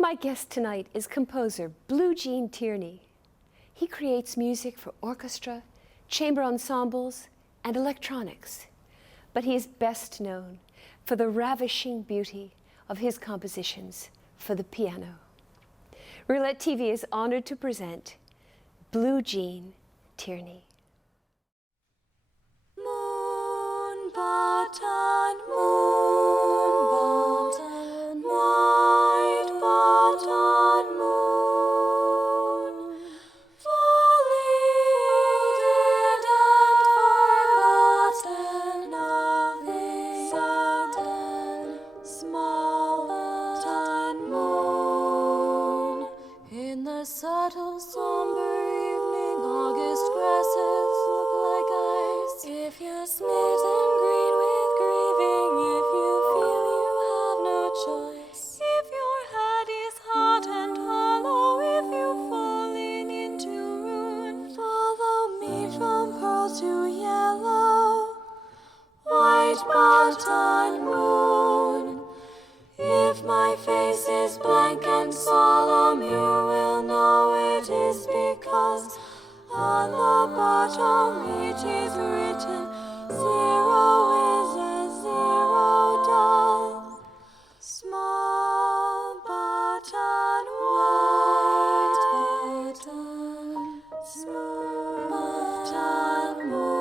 My guest tonight is composer Blue Jean Tyranny. He creates music for orchestra, chamber ensembles, and electronics. But he is best known for the ravishing beauty of his compositions for the piano. Roulette TV is honored to present Blue Jean Tyranny. Moon button, white button moon, folded and forgotten, sudden, small button moon. In the subtle, somber evening, August grasses look like ice. If you're smitten green with grieving, if you feel you have no choice, if your head is hot and hollow, if you're falling into ruin, follow me from pearl to yellow, white button moon. If my face is blank and solemn, you will know it is because on the bottom it is written, 0 is as 0 does. Small button, white button, small button moon.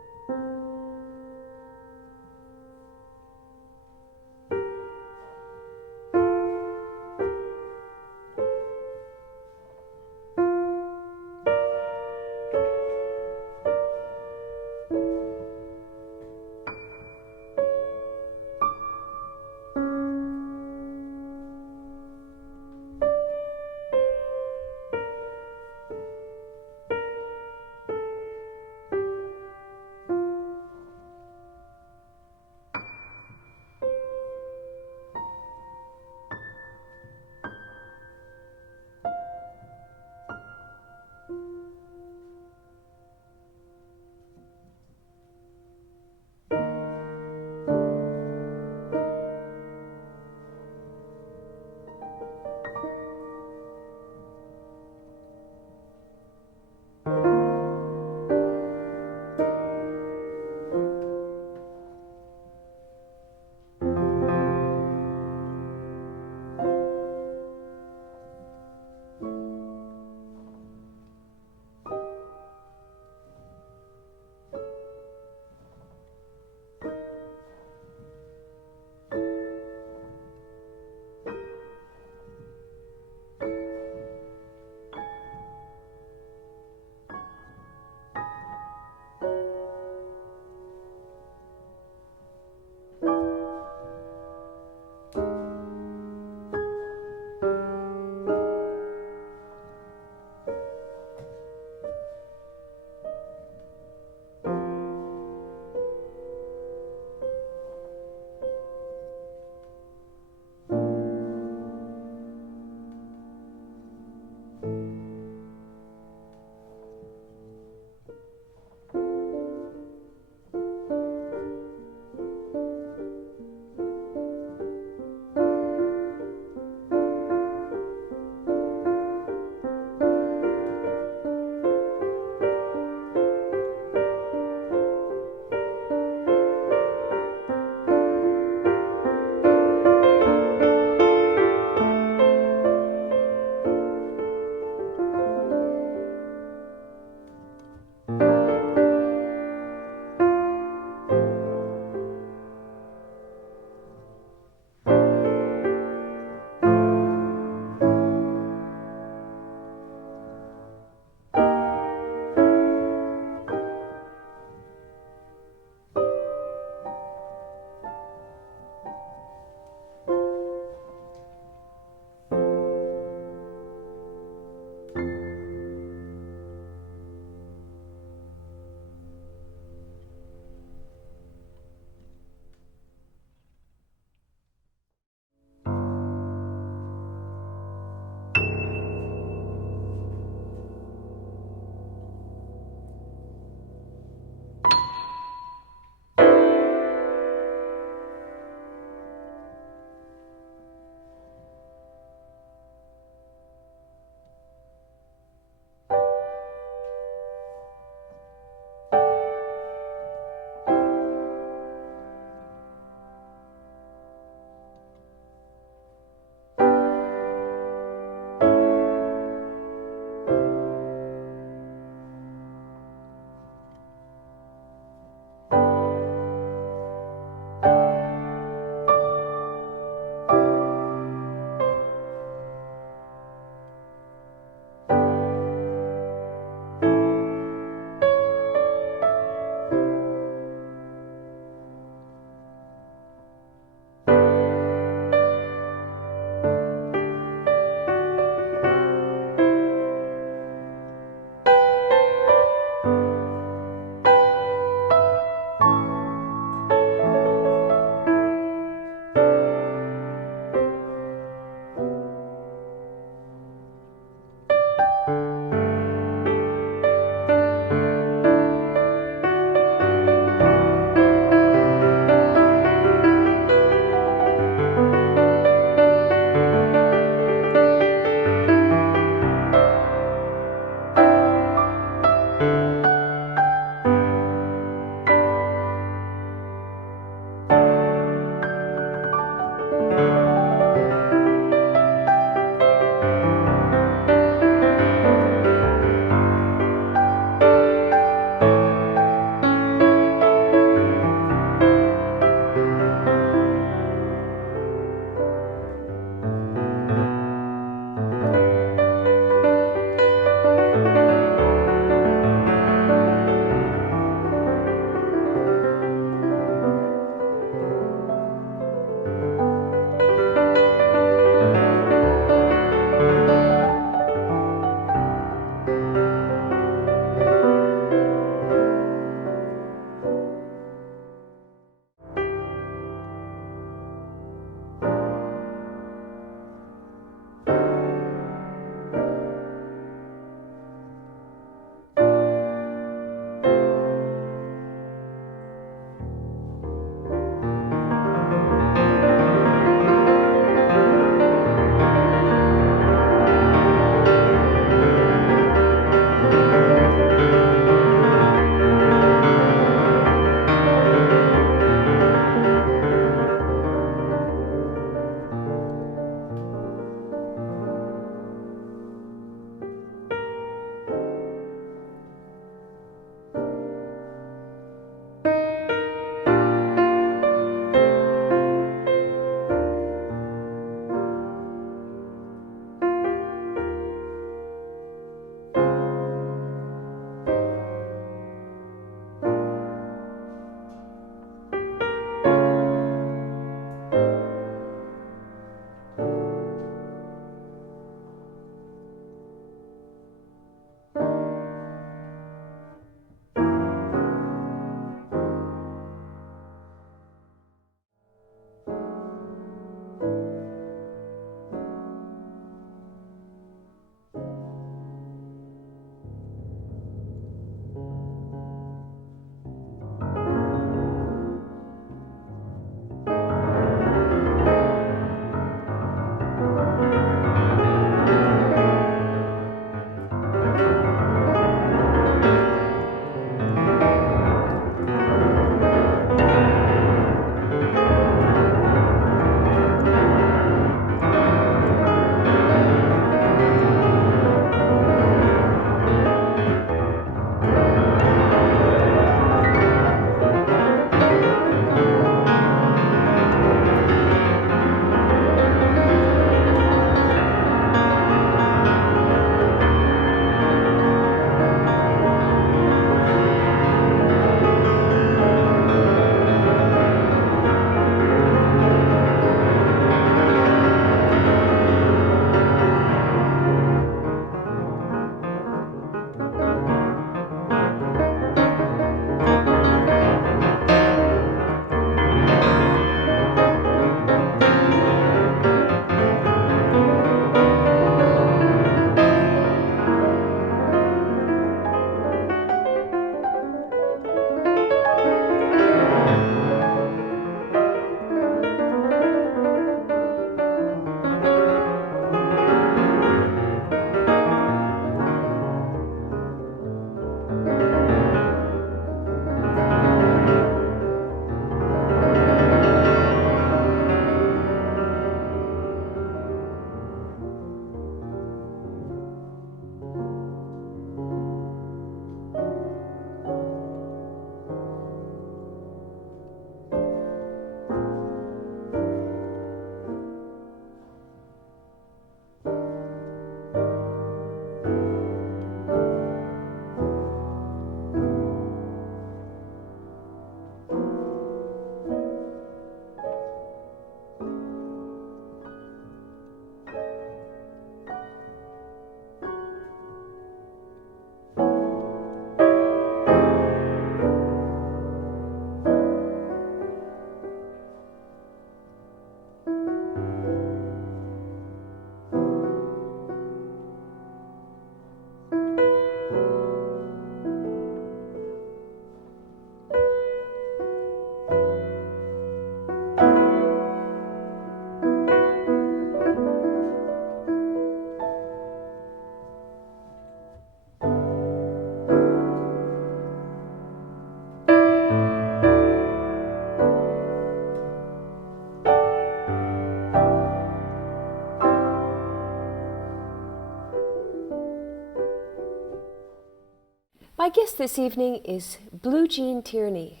My guest this evening is Blue Jean Tyranny.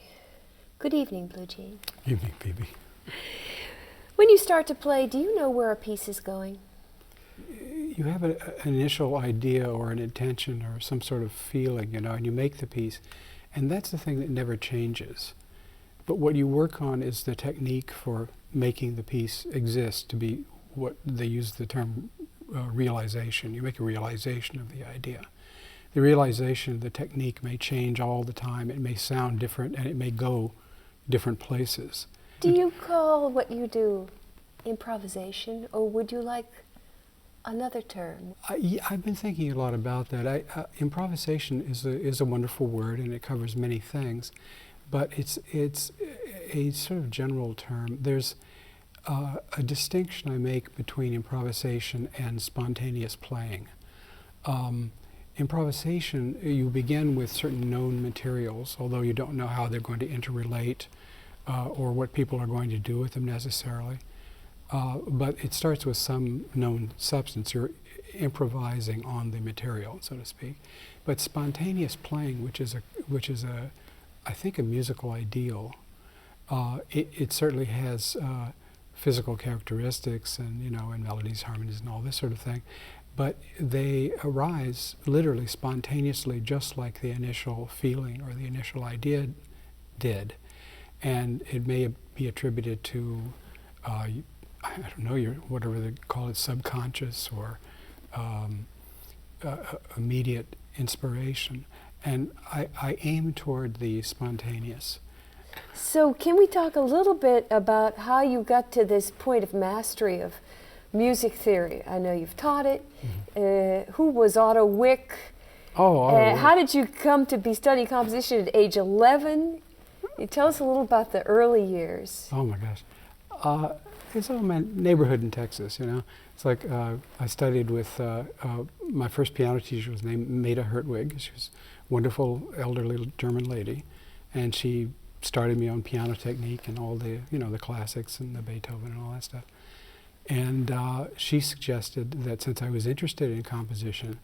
Good evening, Blue Jean. Evening, Phoebe. When you start to play, do you know where a piece is going? You have an initial idea or an intention or some sort of feeling, and you make the piece. And that's the thing that never changes. But what you work on is the technique for making the piece exist, to be what they use the term realization. You make a realization of the idea. The realization of the technique may change all the time. It may sound different and it may go different places. Do you call what you do improvisation, or would you like another term? I've been thinking a lot about that. Improvisation is a wonderful word, and it covers many things, but it's a sort of general term. There's a distinction I make between improvisation and spontaneous playing. Improvisation, you begin with certain known materials, although you don't know how they're going to interrelate or what people are going to do with them necessarily. But it starts with some known substance. You're improvising on the material, so to speak. But spontaneous playing, which is I think a musical ideal, it certainly has physical characteristics and and melodies, harmonies, and all this sort of thing. But they arise literally spontaneously, just like the initial feeling or the initial idea did, and it may be attributed to I don't know, whatever they call it, subconscious or immediate inspiration. And I aim toward the spontaneous. So can we talk a little bit about how you got to this point of mastery of music theory? I know you've taught it. Mm-hmm. Who was Otto Wick? How did you come to be studying composition at age 11? You tell us a little about the early years. Oh my gosh. It's all my neighborhood in Texas, It's like I studied with, my first piano teacher was named Maida Hertwig. She was a wonderful elderly German lady, and she started me on piano technique and all the, the classics and the Beethoven and all that stuff. And she suggested that since I was interested in composition,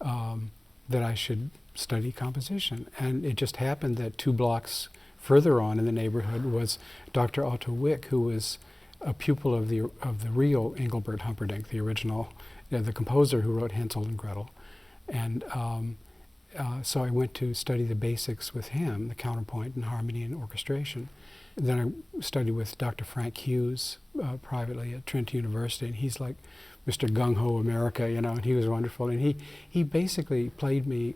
that I should study composition. And it just happened that 2 blocks further on in the neighborhood was Dr. Otto Wick, who was a pupil of the real Engelbert Humperdinck, the original, the composer who wrote Hansel and Gretel. And so I went to study the basics with him, the counterpoint and harmony and orchestration. Then I studied with Dr. Frank Hughes privately at Trinity University, and he's like Mr. Gung-Ho America, and he was wonderful. And he basically played me,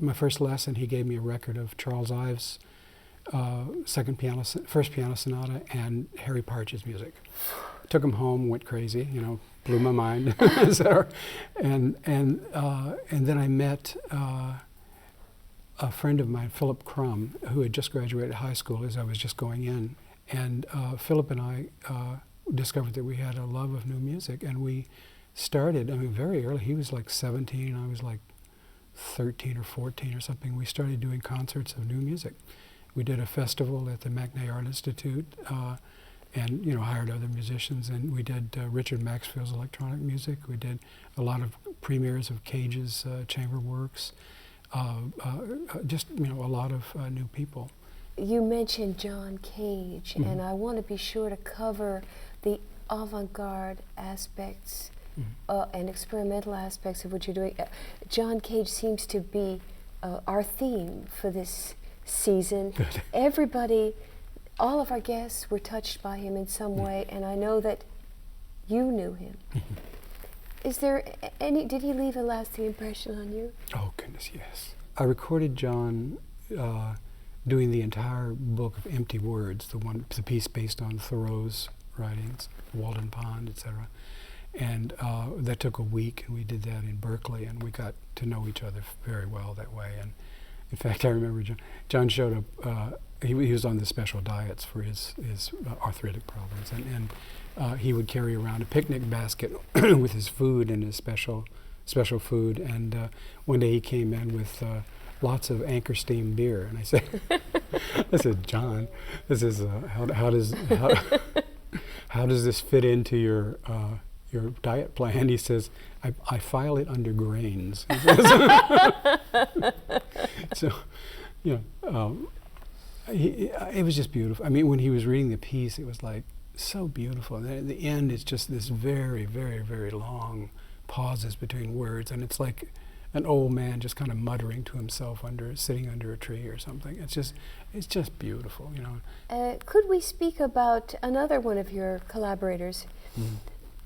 my first lesson, he gave me a record of Charles Ives' first piano sonata and Harry Partch's music. Took him home, went crazy, blew my mind, etc. And then I met a friend of mine, Philip Crum, who had just graduated high school as I was just going in. And Philip and I discovered that we had a love of new music, and we started, very early. He was like 17, and I was like 13 or 14 or something. We started doing concerts of new music. We did a festival at the Mackney Art Institute, and hired other musicians, and we did Richard Maxfield's electronic music. We did a lot of premieres of Cage's chamber works, just a lot of new people. You mentioned John Cage, mm-hmm. and I want to be sure to cover the avant-garde aspects and experimental aspects of what you're doing. John Cage seems to be our theme for this season. Good. Everybody, all of our guests were touched by him in some way, and I know that you knew him. Is there did he leave a lasting impression on you? Oh goodness, yes. I recorded John doing the entire book of Empty Words, the piece based on Thoreau's writings, Walden Pond, etc. And that took a week, and we did that in Berkeley, and we got to know each other very well that way. And in fact, I remember John showed up, he was on the special diets for his arthritic problems, and he would carry around a picnic basket with his food and his special food, and one day he came in with lots of Anchor Steam beer, and I said, John, this is how does this fit into your diet plan? He says, I file it under grains. So, you know, it was just beautiful. I mean, when he was reading the piece, it was like so beautiful. And at the end, it's just this very, very, very long pauses between words, and it's like an old man just kind of muttering to himself sitting under a tree or something. It's just beautiful, you know. Could we speak about another one of your collaborators?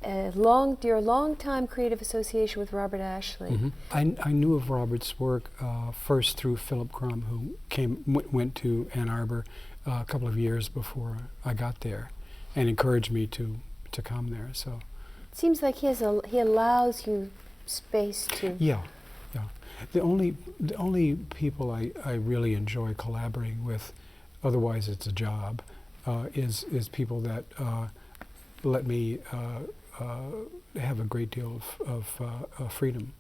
Your long-time creative association with Robert Ashley. I knew of Robert's work first through Philip Crum, who went to Ann Arbor a couple of years before I got there, and encouraged me to come there. So it seems like he allows you space to. Yeah. The only people I really enjoy collaborating with, otherwise it's a job, is people that let me have a great deal of freedom.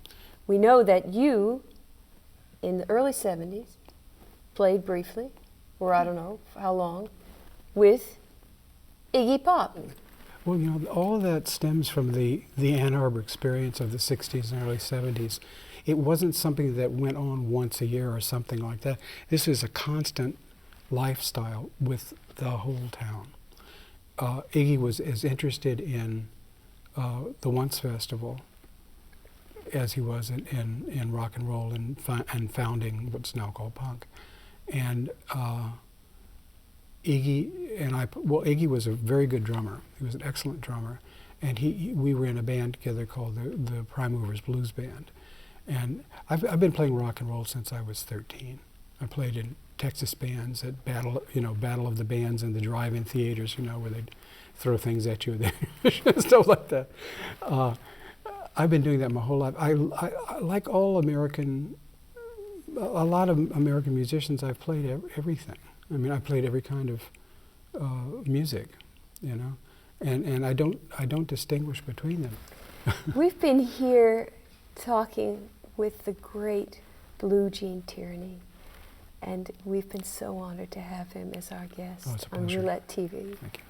We know that you, in the early 70s, played briefly, or I don't know how long, with Iggy Pop. Well, you know, all of that stems from the Ann Arbor experience of the 60s and early 70s. It wasn't something that went on once a year or something like that. This is a constant lifestyle with the whole town. Iggy was as interested in the Once Festival as he was in rock and roll and founding what's now called punk. And Iggy was a very good drummer. He was an excellent drummer. And we were in a band together called the Prime Movers Blues Band. And I've been playing rock and roll since I was 13. I played in Texas bands at Battle of the Bands in the drive-in theaters, you know, where they'd throw things at you, stuff like that. I've been doing that my whole life. I like all American, a lot of American musicians. I've played everything. I mean, I played every kind of music, you know, and I don't distinguish between them. We've been here talking with the great Blue Jean Tyranny, and we've been so honored to have him as our guest Oh, it's a on pleasure. Roulette TV. Thank you.